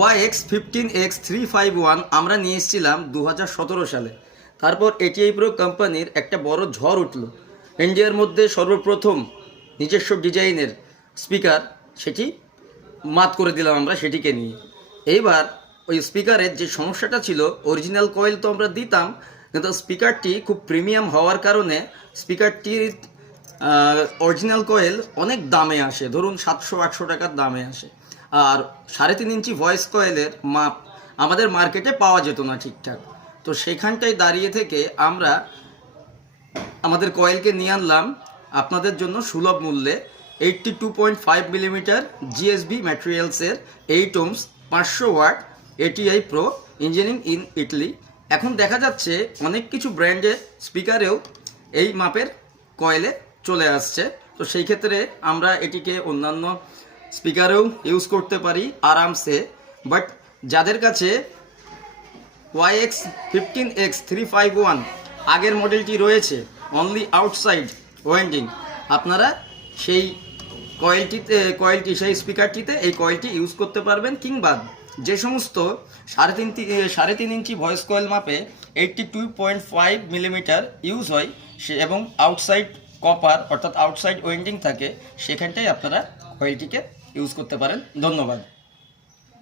YX15X351 আমরা নিয়ে এসেছিলাম 2017 সালে। তারপর এটিআই প্রো কোম্পানির একটা বড় ঝড় উঠল। ইন্ডিয়ার মধ্যে সর্বপ্রথম নিজস্ব ডিজাইনের স্পিকার, সেটি মাত করে দিলাম আমরা সেটিকে নিয়ে। এইবার ওই স্পিকারের যে সমস্যাটা ছিল, অরিজিনাল কয়েল তো আমরা দিতাম, কিন্তু স্পিকারটি খুব প্রিমিয়াম হওয়ার কারণে স্পিকারটির অরিজিনাল কয়েল অনেক দামে আসে, ধরুন 700-800 টাকার দামে আসে। আর 3.5 ইঞ্চি ভয়েস কয়েলের মাপ আমাদের মার্কেটে পাওয়া যেত না ঠিকঠাক। তো সেখানটায় দাঁড়িয়ে থেকে আমরা আমাদের কয়েলকে নিয়ে আনলাম আপনাদের জন্য সুলভ মূল্যে 82.5 মিলিমিটার জিএসবি ম্যাটেরিয়ালসের 8 ohms 500 watt ATI Pro Engineering in Italy. এখন দেখা যাচ্ছে অনেক কিছু ব্র্যান্ডের স্পিকারেও এই মাপের কয়েলে চলে আসছে। তো সেই ক্ষেত্রে আমরা এটিকে অন্যান্য স্পিকারেও ইউজ করতে পারি আরামসে। বাট যাদের কাছে YX15X351 আগের মডেলটি রয়েছে, অনলি আউটসাইড ওয়েন্ডিং, আপনারা সেই সেই স্পিকারটিতে এই কয়েলটি ইউজ করতে পারবেন। কিংবা যে সমস্ত 3.5 ইঞ্চি ভয়েস কয়েল মাপে 82.5 মিলিমিটার ইউজ হয় এবং আউটসাইড কপার অর্থাৎ আউটসাইড ওয়েন্ডিং থাকে, সেখানটাই আপনারা কয়েলটিকে ইউজ করতে পারেন। ধন্যবাদ।